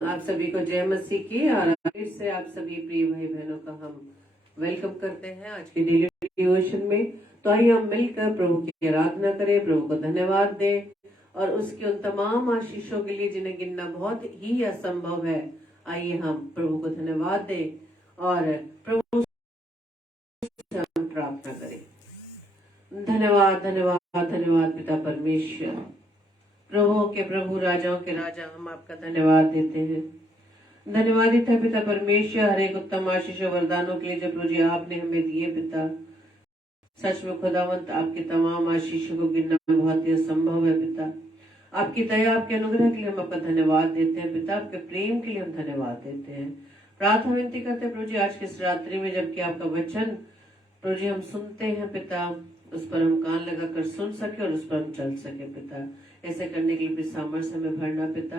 आप सभी को जय मसीह की। और फिर से आप सभी प्रिय भाई बहनों का हम वेलकम करते हैं आज के डेली डिवोशन में। तो आइए हम मिलकर प्रभु की आराधना करें, प्रभु को धन्यवाद दें और उसकी उन तमाम आशीषों के लिए जिन्हें गिनना बहुत ही असंभव है। आइए हम प्रभु को धन्यवाद दें और प्रभु से हम प्रार्थना करें। धन्यवाद धन्यवाद धन्यवाद पिता परमेश्वर, प्रभुओं के प्रभु, राजाओं के राजा, हम आपका धन्यवाद देते हैं। धन्यवादित है पिता परमेश्वर हर एक उत्तम आशीष और वरदानों के लिए जो प्रभु जी आपने हमें दिए। पिता सच में खुदावंत आपके तमाम आशीषों को गिनना बहुत ही असंभव है। पिता आपकी दया, आपके अनुग्रह के लिए हम आपका धन्यवाद देते हैं। पिता आपके प्रेम के लिए हम धन्यवाद देते हैं। प्रार्थना विनती करते हैं प्रभु जी आज के इस रात्रि में जबकि आपका वचन प्रभु जी हम सुनते हैं, पिता उस पर हम कान लगाकर सुन सके और उस पर हम चल सके। पिता ऐसे करने के लिए अपनी सामर्थ्य में भरना पिता,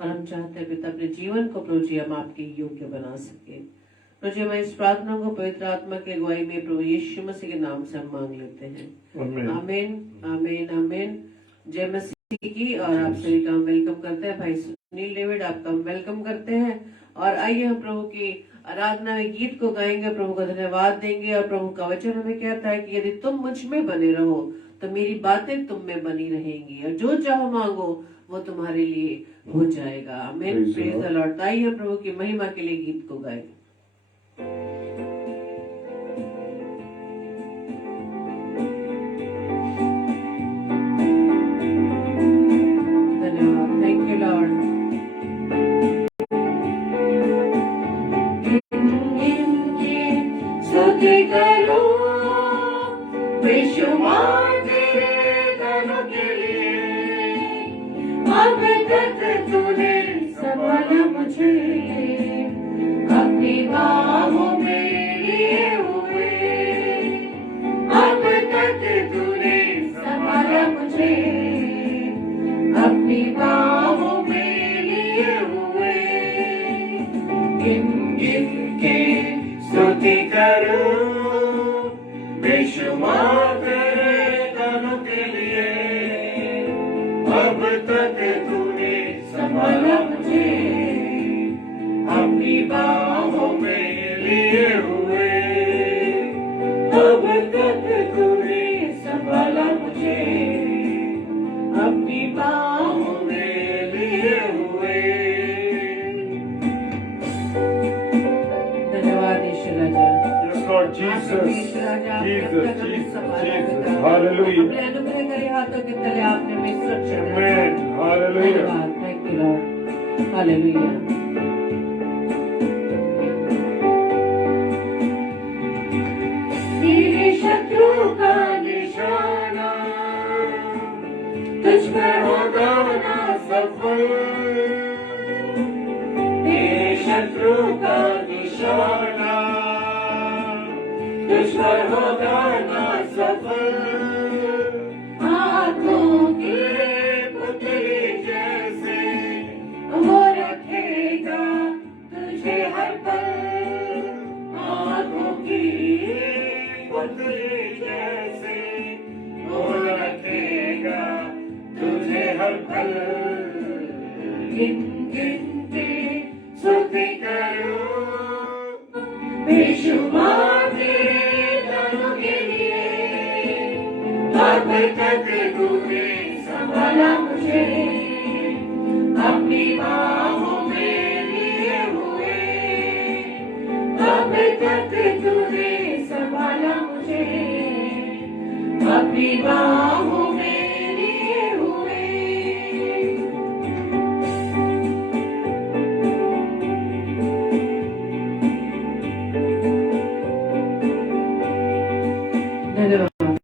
और हम चाहते हैं पिता अपने जीवन को प्रभु जी हम आपके योग्य बना सके। प्रभु जी मैं इस प्रार्थना को पवित्र आत्मा की अगुवाई में प्रभु यीशु मसीह के नाम से हम मांग लेते हैं। आमीन आमीन आमीन। जय मसीह की। और आप सभी का हम वेलकम करते हैं। भाई सुनील डेविड आपका हम वेलकम करते हैं। और आइए हम प्रभु की आराधना में गीत को गाएंगे, प्रभु को धन्यवाद देंगे। और प्रभु का वचन हमें कहता है कि यदि तुम मुझ में बने रहो तो मेरी बातें तुम में बनी रहेंगी और जो चाहो मांगो वो तुम्हारे लिए हो जाएगा। आमीन। Praise the Lord. आइए हम प्रभु की महिमा के लिए गीत को गाएं। धन्यवाद। Thank you Lord. स्तुति करो बेशुमार तेरे दानों के लिए, अब तक तूने संभाला मुझे अपनी बाहों में लिए हुए। अब तक तूने संभाला मुझे अपनी बाहों में लिए हुए। गिन गिन के स्तुति करूं बेशुमार तेरे दानों के लिए, अब तक तूने संभाला मुझे अपनी बाहों में लिए हुए। अब तक तूने संभाला मुझे अपनी बाहों में लिए हुए। धन्यवाद ईश्वर राजा। Lord Jesus, Jesus, Jesus, hallelujah. अपने अनुग्रह करे हाथों के तले आपने हमें सुरक्षा दी। Amen, hallelujah. Thank you Lord, hallelujah. तेरे शत्रु का निशाना तुझ पर होगा ना सफल। तेरे शत्रु का निशाना तुझ पर होगा ना सफल। आंखों की पुतली जैसे वो रखेगा तुझे हर पल। आंखों की पुतली जैसे वो रखेगा तुझे हर पल। गिन गिन के स्तुति करूं बेशुमार अब तक तूने संभाला मुझे अपनी बाहों में लिए हुए। अब तक तूने संभाला मुझे अपनी बाहों में लिए हुए। धन्यवाद।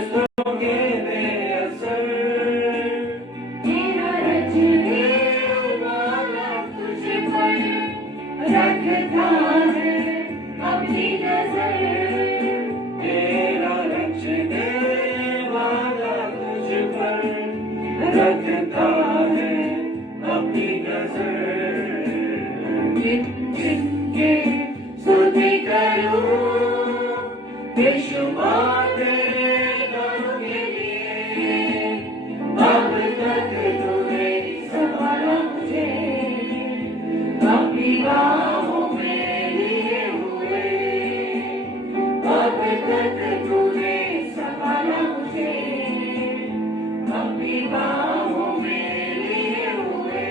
प्रयासों के बेअसर तेरा रचने वाला तुझ पर रखता है अपनी नजर। तेरा रचने वाला तुझ पर रखता है अपनी नजर। जिन जिनके स्तुति करूं बेशुमार तेरे नाम के लिए। अब तक तूने संभाला मुझे अपनी बाहों में लिए हुए। अब तक तूने संभाला मुझे अपनी बाहों में लिए हुए।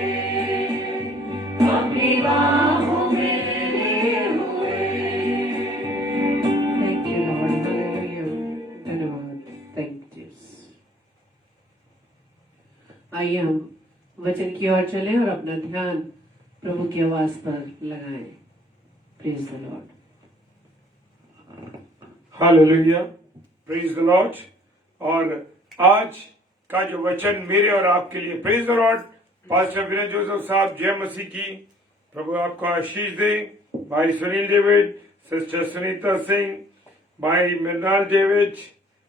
अपनी बाहों में लिए हुए। थैंक यू लॉर्ड, हालेलुया, धन्यवाद, थैंक यू। आइए हम वचन की ओर चलें और अपना ध्यान प्रभु की आवाज पर लगाएं। Praise the Lord. Hallelujah, praise the Lord. और आज का जो वचन मेरे और आपके लिए, praise the Lord, pastor Vinay Joseph साहब, जय मसीह की। प्रभु आपको आशीष दे। भाई सुनील डेविड, सिस्टर सुनीता सिंह, भाई मृणाल डेविड,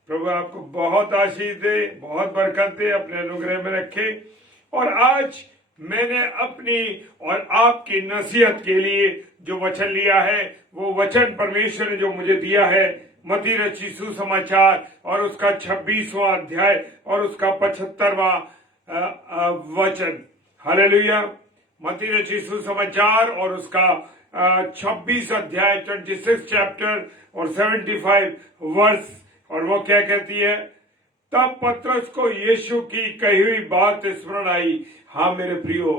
प्रभु आपको बहुत आशीष दे, बहुत बरकत दे, अपने अनुग्रह में रखे। और आज मैंने अपनी और आपकी नसीहत के लिए जो वचन लिया है, वो वचन परमेश्वर ने जो मुझे दिया है, मत्ती रचित सुसमाचार और उसका 26वां अध्याय और उसका 75वां वचन। हालेलुया। मत्ती रचित सुसमाचार और उसका 26 अध्याय 26 चैप्टर और 75 वर्स। और वो क्या कहती है? तब पतरस को यीशु की कही हुई बात स्मरण आई। हाँ मेरे प्रियो,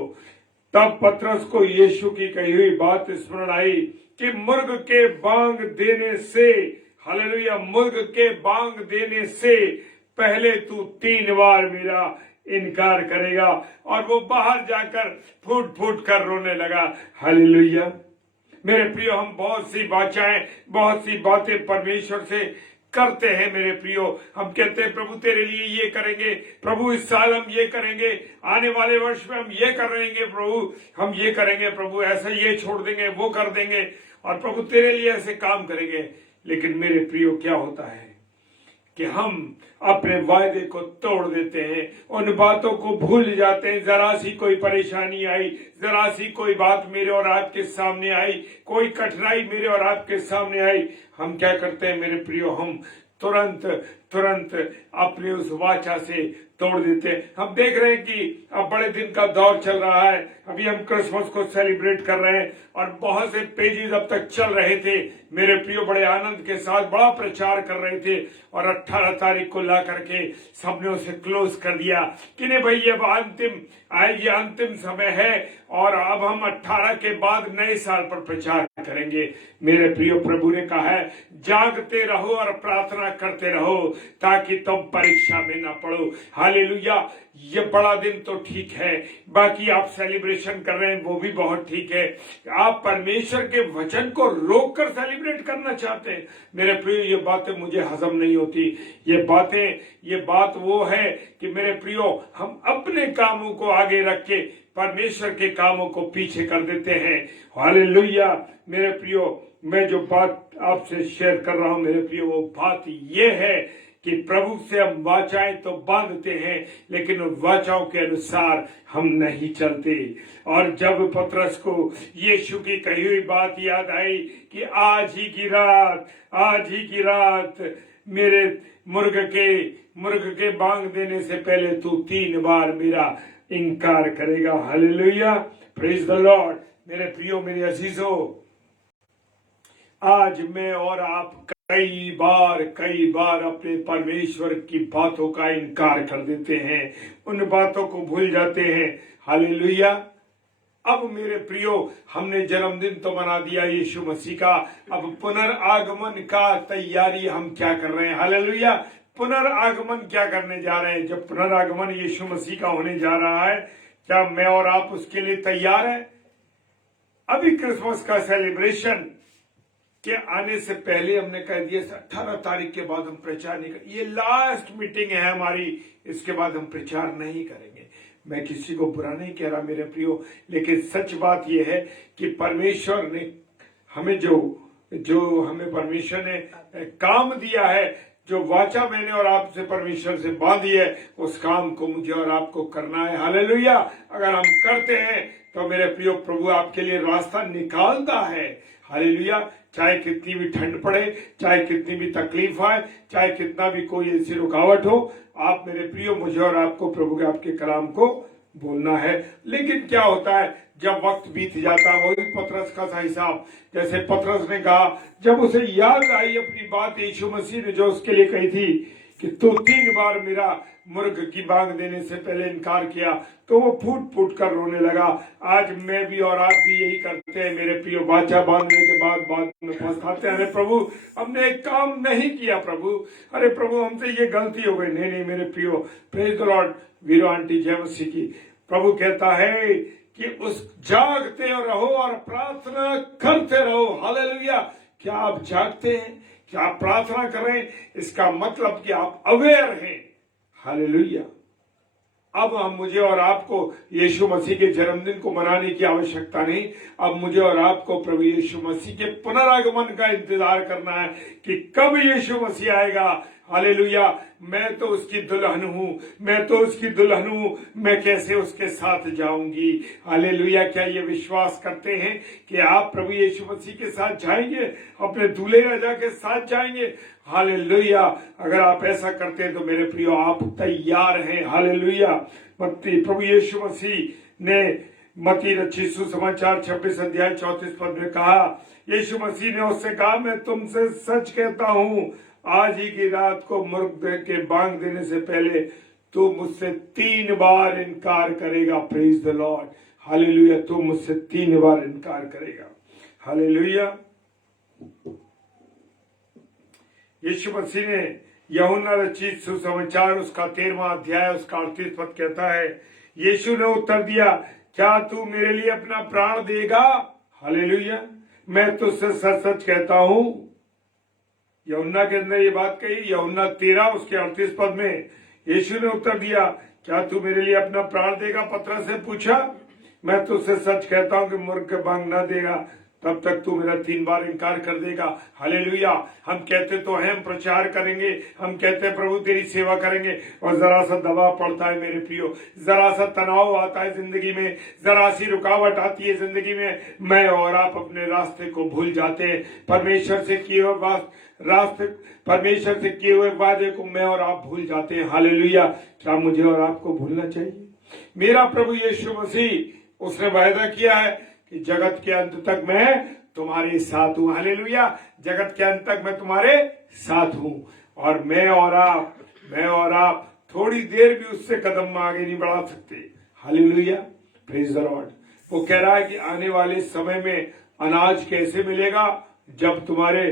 तब पतरस को यीशु की कही हुई बात स्मरण आई कि मुर्ग के बांग देने से, हालेलुया, मुर्ग के बांग देने से पहले तू 3 बार मेरा इनकार करेगा। और वो बाहर जाकर फूट फूट कर रोने लगा। हालेलुया। मेरे प्रियो, हम बहुत सी बातें परमेश्वर से करते हैं। मेरे प्रियो, हम कहते हैं प्रभु तेरे लिए ये करेंगे, प्रभु इस साल हम ये करेंगे, आने वाले वर्ष में हम ये करेंगे, प्रभु हम ये करेंगे, प्रभु ऐसा ये छोड़ देंगे, वो कर देंगे, और प्रभु तेरे लिए ऐसे काम करेंगे। लेकिन मेरे प्रियो, क्या होता है कि हम अपने वायदे को तोड़ देते हैं, उन बातों को भूल जाते हैं। जरा सी कोई परेशानी आई, जरा सी कोई बात मेरे और आपके सामने आई, कोई कठिनाई मेरे और आपके सामने आई, हम क्या करते हैं मेरे प्रियो? हम तुरंत अपने उस वाचा से तोड़ देते हैं। हम देख रहे हैं कि अब बड़े दिन का दौर चल रहा है। अभी हम क्रिसमस को सेलिब्रेट कर रहे हैं और बहुत से पेजेस अब तक चल रहे थे। मेरे प्रियो, बड़े आनंद के साथ बड़ा प्रचार कर रहे थे और 18 तारीख को ला करके सबने उसे क्लोज कर दिया कि नहीं भाई, ये अंतिम समय है और अब हम 18 के बाद नए साल पर प्रचार करेंगे। मेरे प्रियो, प्रभु ने कहा है जागते रहो और प्रार्थना करते रहो ताकि तुम परीक्षा में ना पड़ो। हालेलुया। ये बड़ा दिन तो ठीक है, बाकी आप सेलिब्रेशन कर रहे हैं वो भी बहुत ठीक है। आप परमेश्वर के वचन को रोक कर सेलिब्रेट करना चाहते हैं। मेरे प्रियो, ये बातें मुझे हजम नहीं होती। ये बात वो है कि मेरे प्रियो, हम अपने कामों को आगे रख के परमेश्वर के कामों को पीछे कर देते हैं। हालेलुया। मेरे प्रियो, मैं जो बात आपसे शेयर कर रहा हूं मेरे प्रियो, वो बात ये है कि प्रभु से हम वाचाएं तो बांधते हैं, लेकिन उन वाचाओं के अनुसार हम नहीं चलते। और जब पतरस को यीशु की कही हुई बात याद आई कि आज ही की रात मेरे मुर्ग के बांग देने से पहले तू 3 बार मेरा इनकार करेगा। Hallelujah, praise the Lord. मेरे प्रियो, मेरे अजीजों, आज मैं और आप कई बार अपने परमेश्वर की बातों का इनकार कर देते हैं, उन बातों को भूल जाते हैं। हालेलुया। अब मेरे प्रियो, हमने जन्मदिन तो मना दिया यीशु मसीह का, अब पुनर्आगमन का तैयारी हम क्या कर रहे हैं? हालेलुया। पुनर्आगमन क्या करने जा रहे हैं? जब पुनर्आगमन यीशु मसीह का होने जा रहा है, क्या मैं और आप उसके लिए तैयार हैं? अभी क्रिसमस का सेलिब्रेशन के आने से पहले हमने कह दिया 18 तारीख के बाद हम प्रचार नहीं कर, ये लास्ट मीटिंग है हमारी, इसके बाद हम प्रचार नहीं करेंगे। मैं किसी को बुरा नहीं कह रहा मेरे प्रियो, लेकिन सच बात यह है कि परमेश्वर ने हमें जो हमें परमेश्वर ने काम दिया है, जो वाचा मैंने और आपसे परमेश्वर से बांधी है, उस काम को मुझे और आपको करना है। हालेलुया। अगर हम करते हैं तो मेरे प्रियो प्रभु आपके लिए रास्ता निकालता है। हालेलुया। चाहे कितनी भी ठंड पड़े, चाहे कितनी भी तकलीफ आए, चाहे कितना भी कोई ऐसी रुकावट हो, आप मेरे प्रियो मुझे और आपको प्रभु के आपके कलाम को बोलना है। लेकिन क्या होता है जब वक्त बीत जाता है, वही पतरस का सा हिसाब। जैसे पतरस ने कहा, जब उसे याद आई अपनी बात यीशु मसीह ने जो उसके लिए कही थी कि तू 3 बार मेरा मुर्ग की बांग देने से पहले इनकार किया, तो वो फूट फूट कर रोने लगा। आज मैं भी और आप भी यही करते हैं मेरे प्रियो, बाचा बांधने के बाद में पछताते हैं, अरे प्रभु हमने एक काम नहीं किया प्रभु, अरे प्रभु हमसे ये गलती हो गई। नहीं मेरे प्रियो, प्रेज द लॉर्ड। वीरो आंटी जय मसीह की। प्रभु कहता है कि उस जागते रहो और प्रार्थना करते रहो। हालेलुया। क्या आप जागते हैं? क्या आप प्रार्थना करें? इसका मतलब कि आप अवेयर हैं। हालेलुया। अब हम मुझे और आपको यीशु मसीह के जन्मदिन को मनाने की आवश्यकता नहीं। अब मुझे और आपको प्रभु यीशु मसीह के पुनरागमन का इंतजार करना है कि कब यीशु मसीह आएगा। हालेलुया। मैं तो उसकी दुल्हन हूं, मैं तो उसकी दुल्हन हूं, मैं कैसे उसके साथ जाऊंगी। हालेलुया। क्या ये विश्वास करते हैं कि आप प्रभु यीशु मसीह के साथ जाएंगे, अपने दूल्हे राजा के साथ जाएंगे? हालेलुया। अगर आप ऐसा करते हैं तो मेरे प्रियो आप तैयार हैं। हालेलुया। प्रभु यीशु मसीह ने मत्ती रचित सुसमाचार 26 अध्याय 34 पद में कहा, यीशु मसीह ने उससे कहा, मैं तुमसे सच कहता हूं, आज ही की रात को मुर्ग के बांग देने से पहले तू मुझसे 3 बार इनकार करेगा। Praise the Lord. हालेलुया। तू मुझसे 3 बार इनकार करेगा। हालेलुया। यीशु मसीह ने यूहन्ना रचित सुसमाचार उसका 13वां अध्याय उसका 38 पद कहता है, यीशु ने उत्तर दिया, क्या तू मेरे लिए अपना प्राण देगा? हालेलुया। मैं तुझसे सच सच कहता हूं। यूहन्ना के अंदर ये बात कही, यूहन्ना 13 उसके 38 पद में यीशु ने उत्तर दिया, क्या तू मेरे लिए अपना प्राण देगा? पतरस से पूछा, मैं तुझसे सच कहता हूं कि मुर्ग के बांग न देगा तब तक तू मेरा 3 बार इनकार कर देगा। हालेलुया। हम कहते तो हैं हम प्रचार करेंगे, हम कहते हैं प्रभु तेरी सेवा करेंगे, और जरा सा दबाव पड़ता है मेरे प्रियो, जरा सा तनाव आता है जिंदगी में, जरा सी रुकावट आती है जिंदगी में, मैं और आप अपने रास्ते को भूल जाते हैं। परमेश्वर से किए हुए वादे को मैं और आप भूल जाते हैं। हालेलुया। क्या मुझे और आपको भूलना चाहिए? मेरा प्रभु यीशु मसीह उसने वायदा किया है कि जगत के अंत तक मैं तुम्हारे साथ हूं। हालेलुया। जगत के अंत तक मैं तुम्हारे साथ हूं, और मैं और आप थोड़ी देर भी उससे कदम आगे नहीं बढ़ा सकते। हालेलुया। Praise the Lord. वो कह रहा है कि आने वाले समय में अनाज कैसे मिलेगा? जब तुम्हारे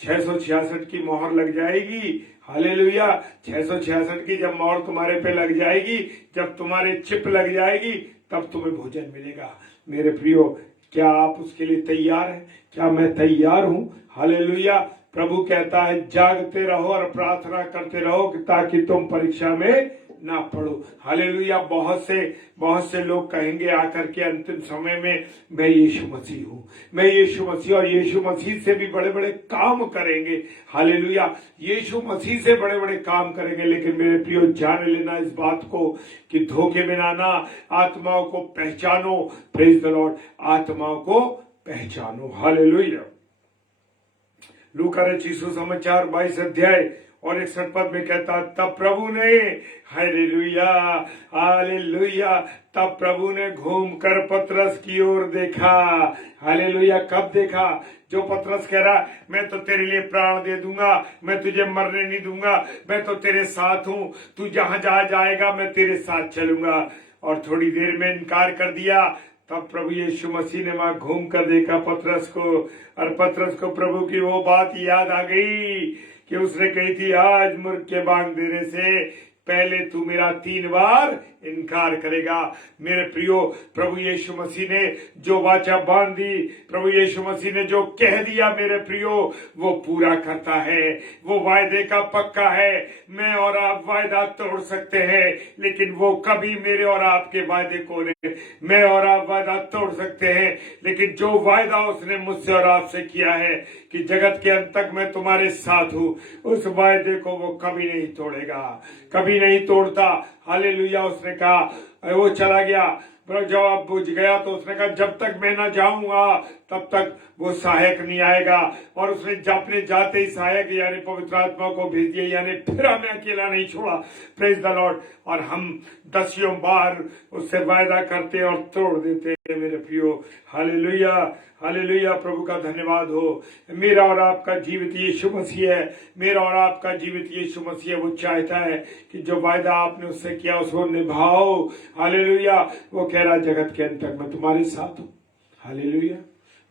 666 की मोहर लग जाएगी। हालेलुया। 666 की जब मोहर तुम्हारे पे लग जाएगी, जब तुम्हारे चिप लग जाएगी, तब तुम्हें भोजन मिलेगा। मेरे प्रियो, क्या आप उसके लिए तैयार हैं? क्या मैं तैयार हूं? हालेलुया। प्रभु कहता है जागते रहो और प्रार्थना करते रहो ताकि तुम परीक्षा में ना पड़ो। हालेलुया। बहुत से लोग कहेंगे आकर के अंतिम समय में, मैं यीशु मसीह हूं, मैं यीशु मसीह, और यीशु मसीह से भी बड़े बड़े काम करेंगे। हालेलुया। यीशु मसीह से बड़े बड़े काम करेंगे। लेकिन मेरे प्रियो, जान लेना इस बात को कि धोखे में ना आना, आत्माओं को पहचानो। Praise the Lord. आत्माओं को पहचानो। हालेलुया। लूका रचित सुसमाचार 22 अध्याय और 61 पद में कहता, तब प्रभु ने, हालेलुया हालेलुया, तब प्रभु ने घूमकर पतरस की ओर देखा। हालेलुया। कब देखा? जो पतरस कह रहा, मैं तो तेरे लिए प्राण दे दूंगा, मैं तुझे मरने नहीं दूंगा, मैं तो तेरे साथ हूं, तू जहां जाएगा मैं तेरे साथ चलूंगा, और थोड़ी देर में इनकार कर दिया। तब प्रभु यीशु मसीह ने वहां घूम कर देखा पतरस को, और पतरस को प्रभु की वो बात याद आ गई कि उसने कही थी, आज मुर्ग के बांग देने से पहले तू मेरा 3 बार इनकार करेगा। मेरे प्रियो, प्रभु यीशु मसीह ने जो वाचा बांध दी, प्रभु यीशु मसीह ने जो कह दिया, मेरे प्रियो, वो पूरा करता है। वो वायदे का पक्का है। मैं और आप वायदा तोड़ सकते हैं, लेकिन वो कभी मेरे और आपके वायदे को नहीं। मैं और आप वायदा तोड़ सकते हैं, लेकिन जो वायदा उसने मुझसे और आपसे किया है कि जगत के अंत तक मैं तुम्हारे साथ हूं, उस वायदे को वो कभी नहीं तोड़ेगा, कभी नहीं तोड़ता। हालेलुया। उसने कहा, वो चला गया, पर जब आप बुझ गया तो उसने कहा जब तक मैं ना जाऊंगा तब तक वो सहायक नहीं आएगा। और उसने अपने जाते ही सहायक यानी पवित्र आत्मा को भेज दिया, यानी फिर हमें अकेला नहीं छोड़ा। Praise the Lord. और हम 10 बार उससे वायदा करते और तोड़ देते हैं मेरे प्रियो। Hallelujah, hallelujah. प्रभु का धन्यवाद हो। मेरा और आपका जीवित यीशु मसीह है। मेरा और आपका जीवित यीशु मसीह है। वो चाहता है कि जो वायदा आपने उससे किया उसको निभाओ। हालेलुया। वो कह रहा जगत के अंत तक मैं तुम्हारे साथ हूँ। हालेलुया।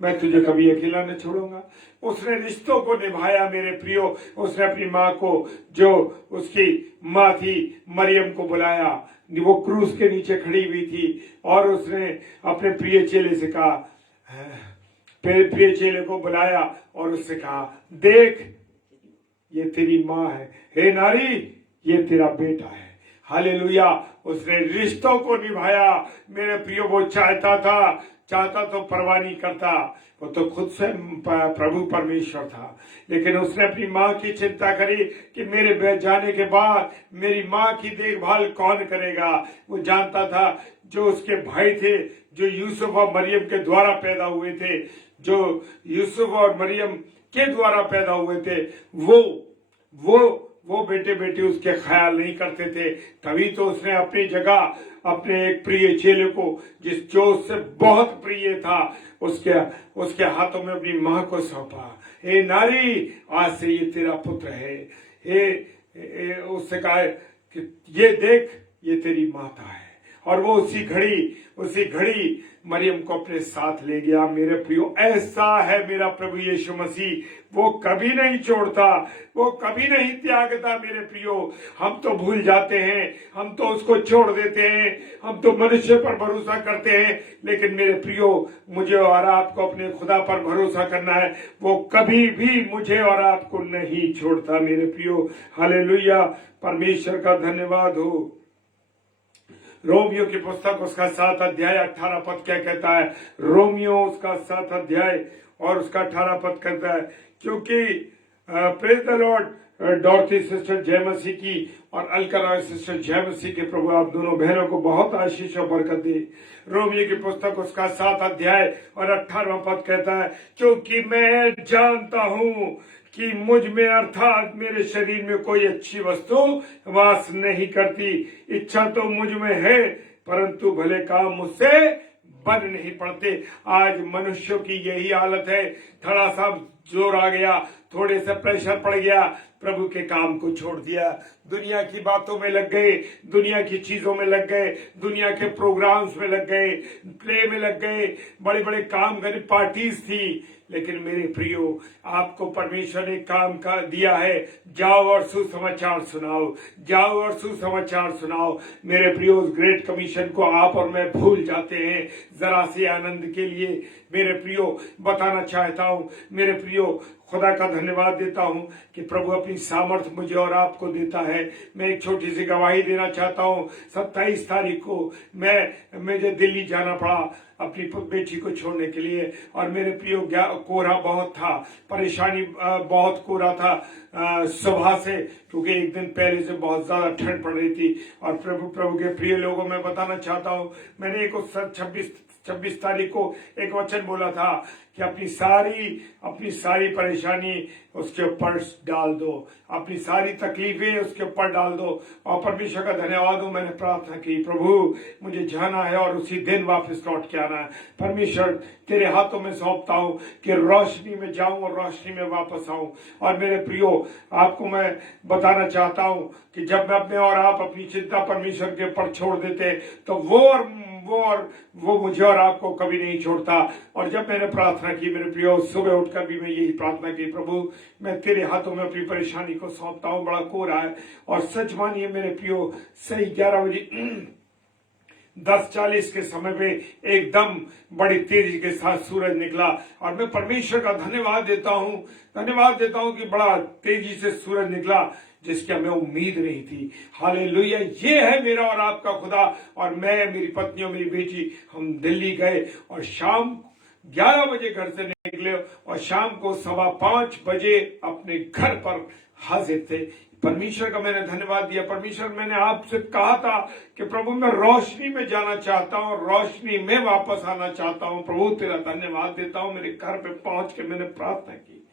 मैं तुझे कभी अकेला न छोड़ूंगा। उसने रिश्तों को निभाया मेरे प्रियो। उसने अपनी माँ को, जो उसकी माँ थी मरियम को बुलाया, वो क्रूस के नीचे खड़ी हुई थी, और उसने अपने प्रिय चेले से कहा, प्रिय चेले को बुलाया और उससे कहा, देख ये तेरी माँ है, हे नारी ये तेरा बेटा है। हालेलुया। उसने रिश्तों को निभाया मेरे प्रियो। वो चाहता तो परवाह नहीं करता, वो तो खुद से प्रभु परमेश्वर था, लेकिन उसने अपनी माँ की चिंता करी कि मेरे जाने के बाद मेरी माँ की देखभाल कौन करेगा। वो जानता था जो उसके भाई थे, जो यूसुफ और मरियम के द्वारा पैदा हुए थे, जो यूसुफ और मरियम के द्वारा पैदा हुए थे, वो बेटे बेटी उसके ख्याल नहीं करते थे। तभी तो उसने अपनी जगह अपने एक प्रिय चेले को, जो उससे बहुत प्रिय था, उसके हाथों में अपनी माँ को सौंपा। हे नारी, आज से ये तेरा पुत्र है। उससे कहा कि ये देख ये तेरी माता है। और वो उसी घड़ी मरियम को अपने साथ ले गया। मेरे प्रियो, ऐसा है मेरा प्रभु यीशु मसीह। वो कभी नहीं छोड़ता, वो कभी नहीं त्यागता। मेरे प्रियो, हम तो भूल जाते हैं, हम तो उसको छोड़ देते हैं, हम तो मनुष्य पर भरोसा करते हैं, लेकिन मेरे प्रियो, मुझे और आपको अपने खुदा पर भरोसा करना है। वो कभी भी मुझे और आपको नहीं छोड़ता मेरे प्रियो। हालेलुया। परमेश्वर का धन्यवाद हो। रोमियो की पुस्तक उसका 7 अध्याय 18 पद क्या कहता है? रोमियो उसका 7 अध्याय और उसका 18 पद कहता है, क्योंकि प्रेज द लॉर्ड, डॉर्थी सिस्टर जय मसीह की और अलका सिस्टर जय मसीह के प्रभु आप दोनों बहनों को बहुत आशीष और बरकत दे। रोमियो की पुस्तक उसका 7 अध्याय और 18वां पद कहता है, क्योंकि मैं जानता हूं कि मुझ में अर्थात मेरे शरीर में कोई अच्छी वस्तु वास नहीं करती। इच्छा तो मुझ में है, परंतु भले काम मुझसे बन नहीं पड़ते। आज मनुष्यों की यही हालत है। थोड़ा सा जोर आ गया, थोड़े से प्रेशर पड़ गया, प्रभु के काम को छोड़ दिया, दुनिया की बातों में लग गए, दुनिया की चीजों में लग गए, दुनिया के प्रोग्राम्स में लग गए, प्ले में लग गए, बड़े बड़े काम करने, पार्टीज थी। लेकिन मेरे प्रियो, आपको परमेश्वर ने काम कर दिया है, जाओ और सुसमाचार सुनाओ, जाओ और सुसमाचार सुनाओ। मेरे प्रियो, उस ग्रेट कमीशन को आप और मैं भूल जाते हैं जरा से आनंद के लिए। मेरे प्रियो, बताना चाहता हूँ, मेरे प्रियो, खुदा का धन्यवाद देता हूं कि प्रभु अपनी सामर्थ मुझे और आपको देता है। मैं एक छोटी सी गवाही देना चाहता हूं। 27 तारीख को मुझे दिल्ली जाना पड़ा अपनी बेटी को छोड़ने के लिए, और मेरे प्रियो कोहरा बहुत था, परेशानी बहुत कोहरा था सुबह से, क्योंकि एक दिन पहले से बहुत ज्यादा ठंड पड़ रही थी। और प्रभु के प्रिय लोगों, मैं बताना चाहता हूं, मैंने एक 26 तारीख को एक वचन बोला था कि अपनी सारी परेशानी उसके ऊपर डाल दो, अपनी सारी तकलीफें उसके ऊपर डाल दो। और परमेश्वर का धन्यवाद हो, मैंने प्रार्थना की, प्रभु मुझे जाना है और उसी दिन वापस लौट के आना है। परमेश्वर तेरे हाथों में सौंपता हूं कि रोशनी में जाऊं और रोशनी में वापस आऊं। और मेरे प्रियो, आपको मैं बताना चाहता हूं कि जब मैं अपने और आप अपनी चिंता परमेश्वर के ऊपर छोड़ देते, तो वो मुझे और आपको कभी नहीं छोड़ता। और जब मैंने प्रार्थना की, मेरे प्रियो, सुबह उठकर भी मैं यही प्रार्थना की, प्रभु मैं तेरे हाथों में अपनी परेशानी को सौंपता हूं, बड़ा कोहरा है। और सच मानिए मेरे प्रियो, सही 11 बजे 10:40 के समय पे एकदम बड़ी तेजी के साथ सूरज निकला। और मैं परमेश्वर का धन्यवाद देता हूं कि बड़ा तेजी से सूरज निकला, जिसकी हमें उम्मीद नहीं थी। हालेलुया, ये है मेरा और आपका खुदा। और मैं, मेरी पत्नी और मेरी बेटी, हम दिल्ली गए और शाम 11 बजे घर से निकले और शाम को 5:15 बजे अपने घर पर हाजिर थे। परमेश्वर का मैंने धन्यवाद दिया। परमेश्वर, मैंने आपसे कहा था कि प्रभु मैं रोशनी में जाना चाहता हूँ, रोशनी में वापस आना चाहता हूँ। प्रभु तेरा धन्यवाद देता हूँ। मेरे घर पे पहुंच के मैंने प्रार्थना की।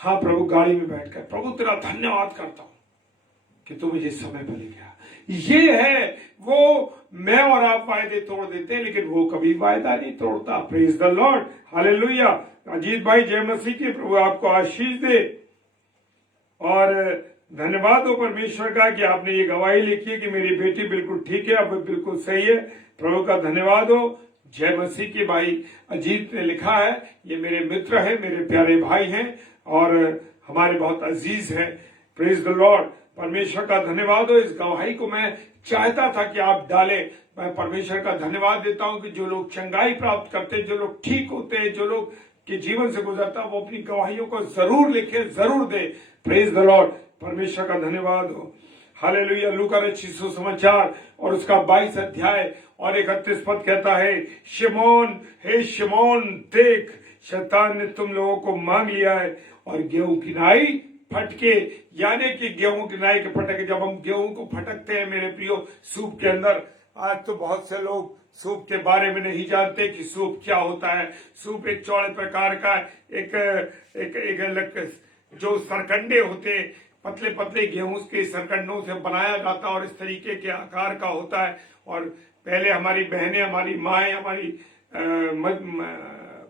हाँ प्रभु, गाड़ी में बैठकर प्रभु तेरा धन्यवाद करता हूँ कि तू मुझे समय पर ले गया। ये है वो, मैं और आप वायदे तोड़ देते हैं, लेकिन वो कभी वायदा नहीं तोड़ता। Praise the Lord, hallelujah. Ajit भाई, जय मसीह की, प्रभु आपको आशीष दे। और धन्यवाद हो परमेश्वर का कि आपने ये गवाही लिखी है कि मेरी बेटी बिल्कुल ठीक है, अब बिल्कुल सही है। प्रभु का धन्यवाद हो। जय मसीह की। भाई अजीत ने लिखा है, ये मेरे मित्र हैं, मेरे प्यारे भाई हैं और हमारे बहुत अजीज हैं। प्रेज द लॉर्ड, परमेश्वर का धन्यवाद हो। इस गवाही को मैं चाहता था कि आप डालें। मैं परमेश्वर का धन्यवाद देता हूं कि जो लोग चंगाई प्राप्त करते हैं, जो लोग ठीक होते हैं, जो लोग के जीवन से गुजरता है, वो अपनी गवाहियों को जरूर लिखे, जरूर दे। प्रेज द लॉर्ड, परमेश्वर का धन्यवाद हो। हालेलुया। लूका रचित सुसमाचार और उसका 22 अध्याय और 31 पद कहता है, शिमोन, हे शिमोन, देख शैतान ने तुम लोगों को मांग लिया है और गेहूं की नाई फटके, यानी कि गेहूं की नाई के फटके। जब हम गेहूं को फटकते हैं मेरे प्रियो सूप के अंदर, आज तो बहुत से लोग सूप के बारे में नहीं जानते कि सूप क्या होता है। सूप एक चौड़े प्रकार का एक जो सरकंडे होते, पतले पतले गेहूं के सरकंडों से बनाया जाता है और इस तरीके के आकार का होता है। और पहले हमारी बहनें, हमारी माएं, हमारी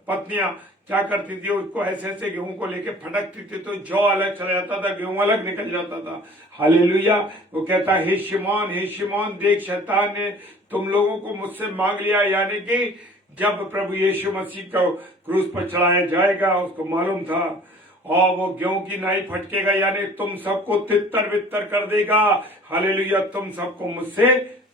पत्नियां क्या करती थी, उसको ऐसे ऐसे गेहूं को लेके फटकती थी तो जौ अलग चला जाता था, गेहूं अलग निकल जाता था। हालेलुया। वो कहता है, हे शिमोन, देख शैतान ने तुम लोगों को मुझसे मांग लिया। यानी कि जब प्रभु यीशु मसीह को क्रूस पर चढ़ाया जाएगा, उसको मालूम था, और वो गेहूं की नाई फटकेगा, यानी तुम सबको तितर बितर कर देगा। हालेलुया, तुम सबको मुझसे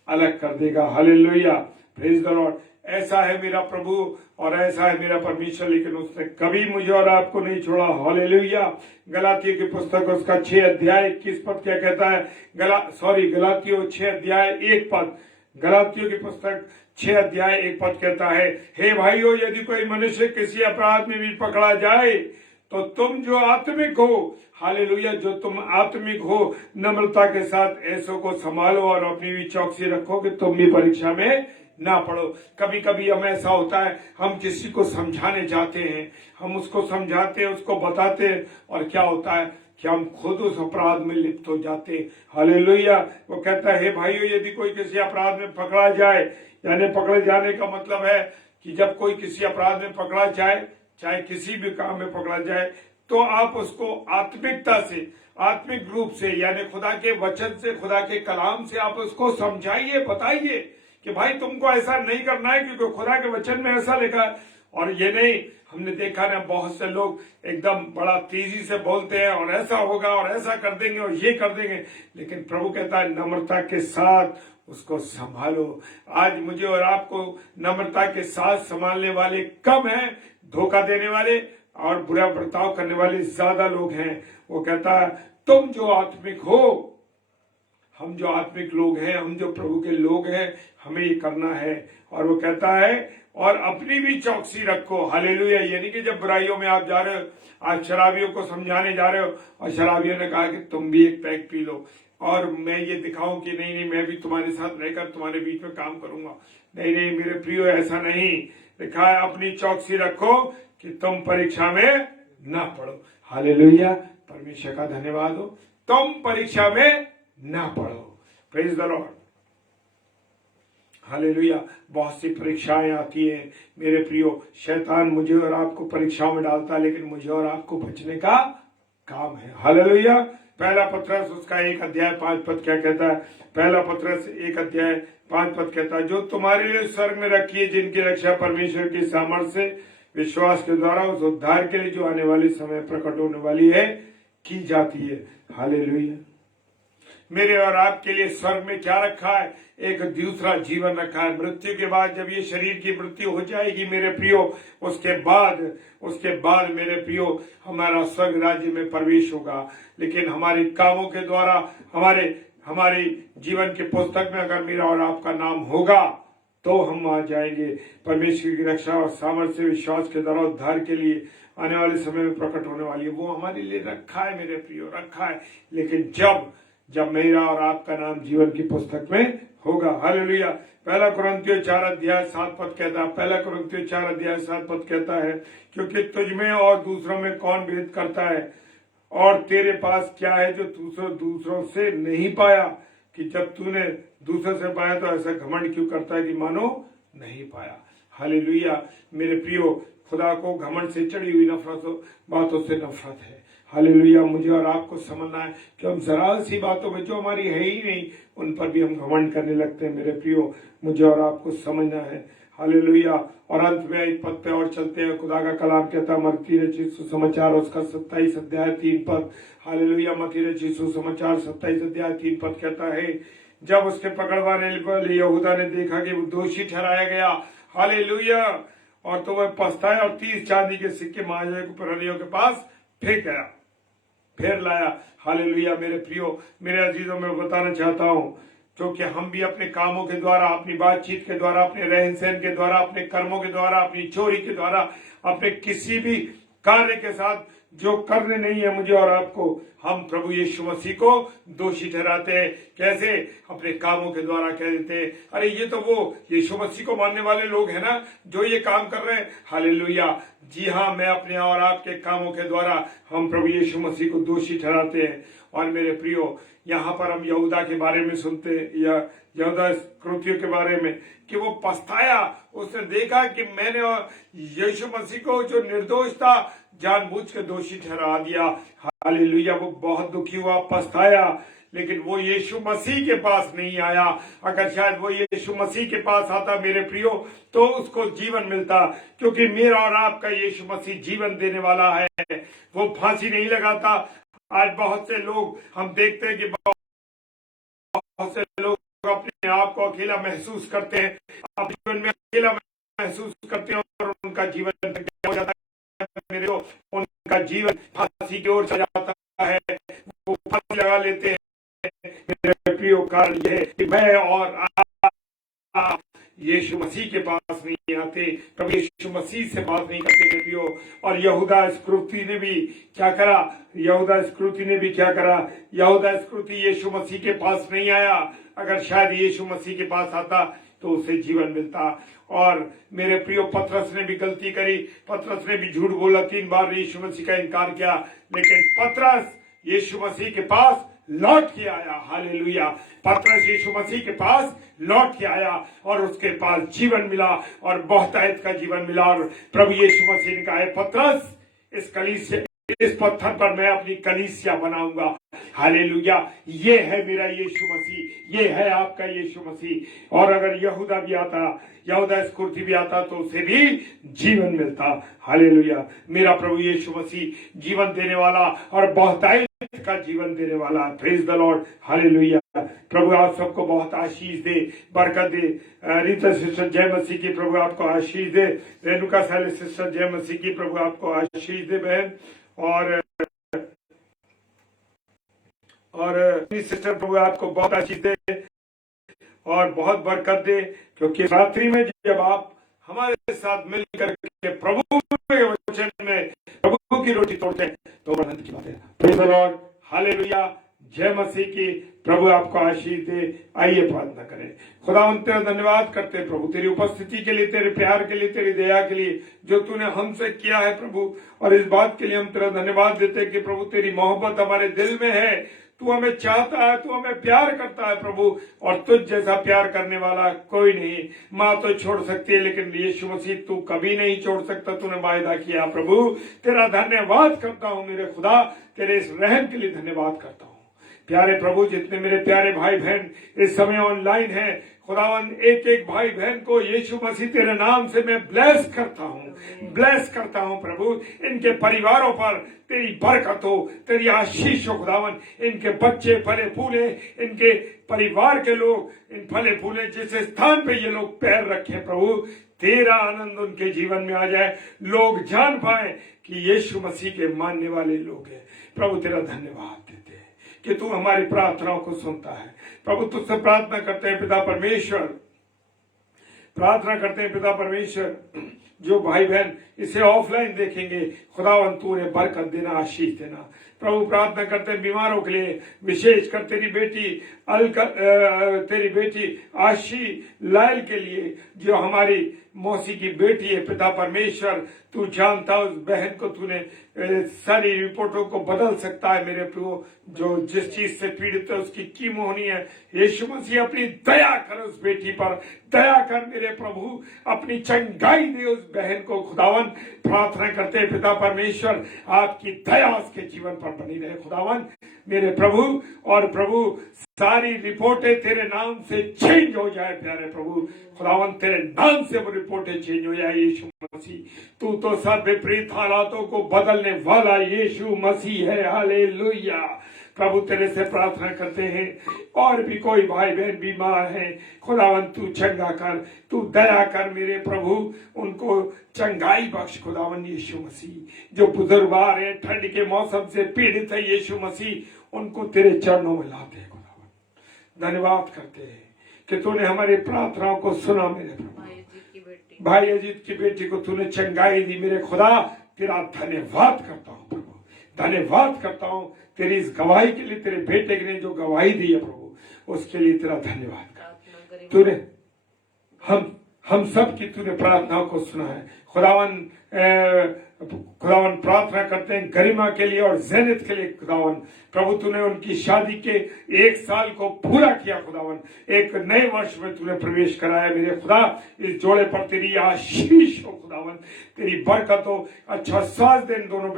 अलग कर देगा। Hallelujah, praise the Lord. ऐसा है मेरा प्रभु और ऐसा है मेरा परमेश्वर, लेकिन उसने कभी मुझे और आपको नहीं छोड़ा। हालेलुया। गलातियों की पुस्तक उसका 6 अध्याय 21 पद क्या कहता है? गलातियों 6 अध्याय 1 पद, गलातियों की पुस्तक 6 अध्याय 1 पद कहता है, हे भाइयों, यदि कोई मनुष्य किसी अपराध में भी पकड़ा जाए तो तुम जो आत्मिक हो, हालेलुया, जो तुम आत्मिक हो, नम्रता के साथ ऐसों को संभालो और अपनी भी चौकसी रखो कि तुम भी परीक्षा में ना पढ़ो। कभी कभी हमें ऐसा होता है, हम किसी को समझाने जाते हैं, हम उसको समझाते हैं, उसको बताते हैं, और क्या होता है कि हम खुद उस अपराध में लिप्त हो जाते हैं। हालेलुया। वो कहता है, हे भाइयों, यदि कोई किसी अपराध में पकड़ा जाए, यानी पकड़े जाने का मतलब है कि जब कोई किसी अपराध में पकड़ा जाए, चाहे किसी भी काम में पकड़ा जाए, तो आप उसको आत्मिकता से, आत्मिक रूप से, यानी खुदा के वचन से, खुदा के कलाम से आप उसको समझाइए, बताइए कि भाई तुमको ऐसा नहीं करना है, क्योंकि खुदा के वचन में ऐसा लिखा है। और ये नहीं, हमने देखा ना, बहुत से लोग एकदम बड़ा तेजी से बोलते हैं और ऐसा होगा और ऐसा कर देंगे और ये कर देंगे, लेकिन प्रभु कहता है नम्रता के साथ उसको संभालो। आज मुझे और आपको नम्रता के साथ संभालने वाले कम हैं, धोखा देने वाले और बुरा बर्ताव करने वाले ज्यादा लोग हैं। वो कहता है, तुम जो आत्मिक हो, हम जो आत्मिक लोग हैं, हम जो प्रभु के लोग हैं, हमें ये करना है। और वो कहता है, और अपनी भी चौकसी रखो। हालेलुया। यानी कि जब बुराइयों में आप जा रहे हो, आज शराबियों को समझाने जा रहे हो और शराबियों ने कहा कि तुम भी एक पैक पी लो और मैं ये दिखाऊं कि नहीं, मैं भी तुम्हारे साथ रहकर तुम्हारे बीच में काम करूंगा। नहीं मेरे प्रियो, ऐसा नहीं लिखा है। अपनी चौकसी रखो कि तुम परीक्षा में ना पढ़ो। हालेलुया। परमेश्वर का धन्यवाद हो। तुम परीक्षा में ना पढ़ो। Praise the Lord. हालेलुया। बहुत सी परीक्षाएं आती हैं मेरे प्रियो। शैतान मुझे और आपको परीक्षाओं में डालता है, लेकिन मुझे और आपको बचने का काम है। हालेलुया। पहला पत्रस उसका 1 अध्याय 5 पद क्या कहता है? पहला पत्रस 1 अध्याय 5 पद कहता है, जो तुम्हारे लिए स्वर्ग में रखी है, जिनकी रक्षा परमेश्वर की सामर्थ्य से विश्वास के द्वारा उस उद्धार के लिए जो आने वाले समय प्रकट होने वाली है की जाती है। हालेलुया। मेरे और आपके लिए स्वर्ग में क्या रखा है? एक दूसरा जीवन रखा है। मृत्यु के बाद जब ये शरीर की मृत्यु हो जाएगी मेरे प्रियो, उसके बाद मेरे प्रियो हमारा स्वर्ग राज्य में प्रवेश होगा। लेकिन हमारे कामों के द्वारा हमारे जीवन के पुस्तक में अगर मेरा और आपका नाम होगा तो हम आ जाएंगे। परमेश्वर की रक्षा और सामर्थ्य विश्वास के द्वारा उद्धार के लिए आने वाले समय में प्रकट होने वाली है, वो हमारे लिए रखा है मेरे प्रियो, रखा है। लेकिन जब मेरा और आपका नाम जीवन की पुस्तक में होगा। हालेलुया। पहला कुरिन्थियों 4:7 कहता है, पहला कुरिन्थियों 4:7 कहता है, क्योंकि तुझ में और दूसरों में कौन भेद करता है, और तेरे पास क्या है जो दूसरों से नहीं पाया, कि जब तूने दूसरों से पाया तो ऐसा घमंड क्यों करता है कि मानो नहीं पाया। हालेलुया। मेरे प्रियो, खुदा को घमंड से चढ़ी हुई बातों से नफरत है। हालेलुया। मुझे और आपको समझना है कि हम जरा सी बातों में जो हमारी है ही नहीं उन पर भी हम घमंड करने लगते हैं। मेरे प्रियो, मुझे और आपको समझना है। हालेलुया। और अंत में एक पद पे और चलते हैं। खुदा का कलाम कहता है, मत्ती रचित सुसमाचार उसका 27 अध्याय 3 पद। हालेलुया। मत्ती रचित सुसमाचार 27 अध्याय 3 पद कहता है, जब उसके पकड़वाने वाले यहूदा ने देखा कि वो दोषी ठहराया गया, हालेलुया, और तो वह पछताया और 30 चांदी के सिक्के महायाजक प्रहरियों के पास फेंक गया, फिर लाया। हालेलुया। मेरे प्रियो, मेरे अजीजों में बताना चाहता हूं, क्योंकि हम भी अपने कामों के द्वारा, अपनी बातचीत के द्वारा, अपने रहन सहन के द्वारा, अपने कर्मों के द्वारा, अपनी चोरी के द्वारा, अपने किसी भी कार्य के साथ जो करने नहीं है मुझे और आपको, हम प्रभु यीशु मसीह को दोषी ठहराते हैं। कैसे? अपने कामों के द्वारा कह देते हैं, अरे ये तो वो यीशु मसीह को मानने वाले लोग हैं ना जो ये काम कर रहे हैं। हालेलुया। जी हाँ, मैं अपने और आपके कामों के द्वारा हम प्रभु यीशु मसीह को दोषी ठहराते हैं। और मेरे प्रियो, यहाँ पर हम यहूदा के बारे में सुनते हैं, या यहूदा इस्करियोती के बारे में, कि वो पछताया, उसने देखा कि मैंने यीशु मसीह को जो निर्दोष था जानबूझ के दोषी ठहरा दिया। हालेलुया। वो बहुत दुखी हुआ, पछताया, लेकिन वो यीशु मसीह के पास नहीं आया। अगर शायद वो यीशु मसीह के पास आता मेरे प्रियो तो उसको जीवन मिलता, क्योंकि मेरा और आपका यीशु मसीह जीवन देने वाला है। वो फांसी नहीं लगाता। आज बहुत से लोग हम देखते हैं कि बहुत से लोग अपने आप को अकेला महसूस करते हैं, अपने जीवन में अकेला महसूस करते हैं और उनका जीवन हो जाता है मेरे को, उनका जीवन फांसी की ओर चला जाता है, वो फांसी लगा लेते हैं। मेरे प्रिय, कारण यह है कि मैं और आप यीशु मसीह के पास नहीं आते, कभी यीशु मसीह से बात नहीं करते मेरे प्रियो। और यहूदा इस्करियोती ने भी क्या करा? यहूदा इस्करियोती यीशु मसीह के पास नहीं आया। अगर शायद यीशु मसीह के पास आता तो उसे जीवन मिलता। और मेरे प्रियो, पतरस ने भी गलती करी, पतरस ने भी झूठ बोला, 3 बार यीशु मसीह का इनकार किया, लेकिन पतरस यीशु मसीह के पास लौट के आया। हालेलुया। पतरस यीशु मसीह के पास लौट के आया और उसके पास जीवन मिला और बहुतायत का जीवन मिला। और प्रभु यीशु मसीह ने कहा, पतरस, इस पत्थर पर मैं अपनी कलीसिया बनाऊंगा। हालेलुया। ये है मेरा यीशु मसीह, ये है आपका यीशु मसीह। और अगर यहूदा इस्करियोती भी आता तो उसे भी जीवन मिलता। हालेलुया। मेरा प्रभु यीशु मसीह जीवन देने वाला और बहुतायत का जीवन देने वाला। Praise the Lord. हालेलुया। प्रभु आप सबको बहुत आशीष दे, बरकत दे। रीता सिस्टर जय मसीह की, प्रभु आपको आशीष दे। रेणुका साले सिस्टर जय मसीह की, प्रभु आपको आशीष दे बहन। और सिस्टर, प्रभु आपको बहुत आशीष दे और बहुत बरकत दे, क्योंकि रात्रि में जब आप हमारे साथ मिलकर के प्रभु के वचन में प्रभु की रोटी तोड़ते हैं तो आनंद की बात है। Praise the Lord. हालेलुया। जय मसीह की। प्रभु आपको आशीष दे। आइए प्रार्थना करें। खुदावंद तेरा धन्यवाद करते हैं प्रभु, तेरी उपस्थिति के लिए, तेरे प्यार के लिए, तेरी दया के लिए जो तूने हमसे किया है प्रभु। और इस बात के लिए हम तेरा धन्यवाद देते हैं कि प्रभु तेरी मोहब्बत हमारे दिल में है, तू हमें चाहता है, तू हमें प्यार करता है प्रभु। और तुझ जैसा प्यार करने वाला कोई नहीं। माँ तो छोड़ सकती है, लेकिन यीशु मसीह तू कभी नहीं छोड़ सकता, तूने वायदा किया प्रभु। तेरा धन्यवाद करता हूँ मेरे खुदा, तेरे इस रहम के लिए धन्यवाद करता हूँ। प्यारे प्रभु, जितने मेरे प्यारे भाई बहन इस समय ऑनलाइन हैं, खुदावन एक एक भाई बहन को यीशु मसीह तेरे नाम से मैं ब्लेस करता हूँ प्रभु। इनके परिवारों पर तेरी बरकत हो, तेरी आशीष हो खुदावन। इनके बच्चे फले फूले, इनके परिवार के लोग इन फले फूले जिस स्थान पे ये लोग पैर रखे प्रभु, तेरा आनंद उनके जीवन में आ जाए। लोग जान पाए कि यीशु मसीह के मानने वाले लोग हैं प्रभु। तेरा धन्यवाद देते हैं कि तू हमारी प्रार्थनाओं को सुनता है प्रभु। तुझसे प्रार्थना करते हैं पिता परमेश्वर, प्रार्थना करते हैं पिता परमेश्वर, जो भाई बहन इसे ऑफलाइन देखेंगे खुदावन तू उन्हें बरकत देना, आशीष देना प्रभु। प्रार्थना करते हैं बीमारों के लिए, विशेषकर तेरी बेटी आशी लायल के लिए, जो हमारी मौसी की बेटी है पिता परमेश्वर। तू जानता उस बहन को, तूने सारी रिपोर्टों को बदल सकता है मेरे प्रभु। जो जिस चीज से पीड़ित है उसकी कीमो होनी है, यीशु मसीह अपनी दया कर उस बेटी पर, दया कर मेरे प्रभु, अपनी चंगाई दे उस बहन को खुदावन। प्रार्थना करते हैं पिता परमेश्वर, आपकी दया उसके जीवन पर बनी रहे खुदावन मेरे प्रभु। और प्रभु सारी रिपोर्टें तेरे नाम से चेंज हो जाए प्यारे प्रभु खुदावन, तेरे नाम से वो रिपोर्टें चेंज हो जाए यीशु मसीह। तू तो सब विपरीत हालातों को बदलने वाला यीशु मसीह है। हालेलुया प्रभु, तेरे से प्रार्थना करते हैं। और भी कोई भाई बहन बीमार है खुदावन, तू चंगा कर, तू दया कर मेरे प्रभु, उनको चंगाई बख्श खुदावन यीशु मसीह। जो बुजुर्गवार है, ठंड के मौसम से पीड़ित है यीशु मसीह, उनको तेरे चरणों में लाते हैं खुदावन। धन्यवाद करते हैं कि तूने हमारी प्रार्थनाओं को सुना मेरे प्रभु। भाई अजीत की बेटी को तूने चंगाई दी मेरे खुदा, तेरा धन्यवाद करता हूँ प्रभु, धन्यवाद करता हूँ तेरी इस गवाही के लिए। तेरे बेटे ने जो गवाही दी है प्रभु, उसके लिए तेरा धन्यवाद कर। तूने हम सब की तूने प्रार्थनाओं को सुना है खुदावन। खुदावन प्रार्थना करते हैं गरिमा के लिए और जैनत के लिए खुदावन प्रभु। तूने उनकी शादी के 1 साल को पूरा किया खुदावन, एक नए वर्ष में तूने प्रवेश कराया मेरे खुदा। इस जोड़े पर तेरी आशीष हो खुदावन, तेरी बरकत हो। अच्छा स्वास्थ्य देन दोनों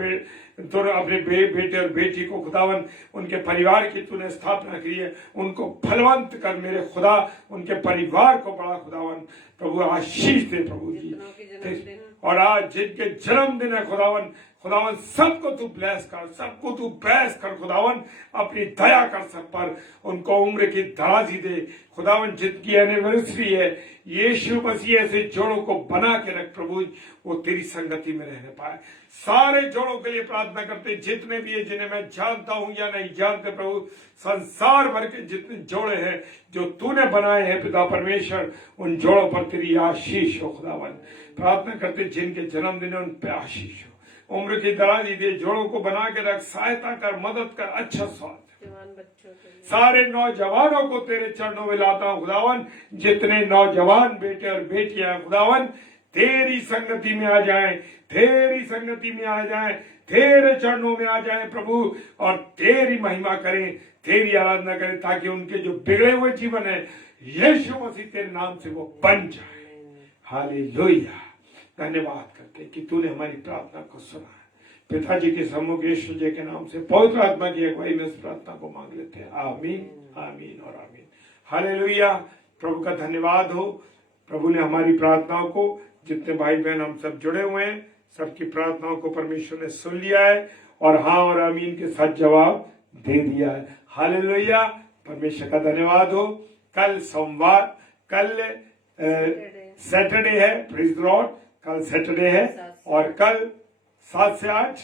अपने बेटे और बेटी को खुदावन। उनके परिवार की तूने स्थापना की है, उनको फलवंत कर मेरे खुदा, उनके परिवार को बड़ा खुदावन प्रभु आशीष दे प्रभु जी। और आज जिनके जन्मदिन है खुदावन, खुदावन सबको तू ब्लेस कर, सबको तू ब्लेस कर खुदावन। अपनी दया कर सब पर, उनको उम्र की दराजी दे खुदावन। जिनकी एनिवर्सरी है यीशु मसीह ऐसे जोड़ों को बना के रख प्रभु, वो तेरी संगति में रहने पाए। सारे जोड़ों के लिए प्रार्थना करते, जितने भी है, जिन्हें मैं जानता हूं या नहीं जानते प्रभु, संसार भर के जितने जोड़े हैं जो तूने बनाए हैं पिता परमेश्वर, उन जोड़ों पर तेरी आशीष हो खुदावन। प्रार्थना करते जिनके जन्मदिन है उन पे आशीष हो, उम्र की दराजी दे, जोड़ों को बना के रख, सहायता कर, मदद कर, अच्छा स्वास्थ्य। सारे नौजवानों को तेरे चरणों में लाता हूं खुदावन। जितने नौजवान बेटे और बेटियां हैं खुदावन, तेरी संगति में आ जाएं, तेरी संगति में आ जाएं, तेरे चरणों में आ जाएं प्रभु, और तेरी महिमा करें, तेरी आराधना करें, ताकि उनके जो बिगड़े हुए जीवन है यीशु मसीह तेरे नाम से वो बन जाए। हालेलुया। धन्यवाद करते कि तूने हमारी प्रार्थना को सुना है। पिताजी के सम्मुख यीशु जी के नाम से पवित्र आत्मा की अगुवाई में इस प्रार्थना को मांग लेते हैं। आमीन, आमीन और आमीन। हालेलुया। प्रभु का धन्यवाद हो। प्रभु ने हमारी प्रार्थनाओं को, जितने भाई बहन हम सब जुड़े हुए हैं, सबकी प्रार्थनाओं को परमेश्वर ने सुन लिया है और हाँ और आमीन के साथ जवाब दे दिया है। हालेलुया। परमेश्वर का धन्यवाद हो। कल सोमवार, कल सैटरडे है, प्रेज द लॉर्ड। कल सैटरडे है और कल 7 से 8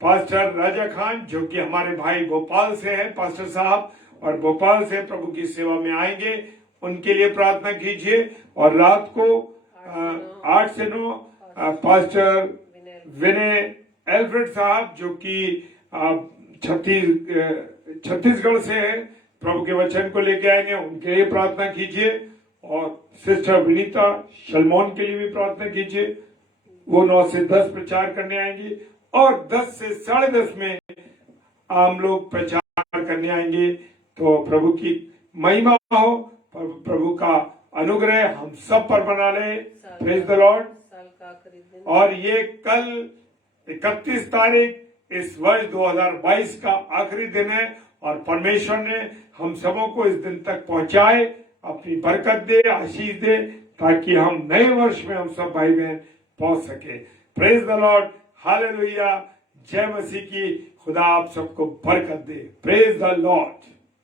पास्टर राजा खान, जो कि हमारे भाई भोपाल से हैं, पास्टर साहब, और भोपाल से प्रभु की सेवा में आएंगे, उनके लिए प्रार्थना कीजिए। और रात को 8 से 9 पास्टर विनय एल्फ्रेड साहब, जो कि छत्तीसगढ़ से है, प्रभु के वचन को लेके आएंगे, उनके लिए प्रार्थना कीजिए। और सिस्टर विनीता शलमोन के लिए भी प्रार्थना कीजिए, वो 9 से 10 प्रचार करने आएंगी। और 10 से 10:30 में हम लोग प्रचार करने आएंगे। तो प्रभु की महिमा हो, प्रभु का अनुग्रह हम सब पर बना ले। Praise the Lord. और ये कल 31 तारीख इस वर्ष 2022 का आखिरी दिन है, और परमेश्वर ने हम सबों को इस दिन तक पहुंचाए अपनी बरकत दे, आशीष दे, ताकि हम नए वर्ष में हम सब भाई बहन पहुंच सके। प्रेज द लॉर्ड, हालेलुया, जय मसीह की। खुदा आप सबको बरकत दे। Praise the Lord.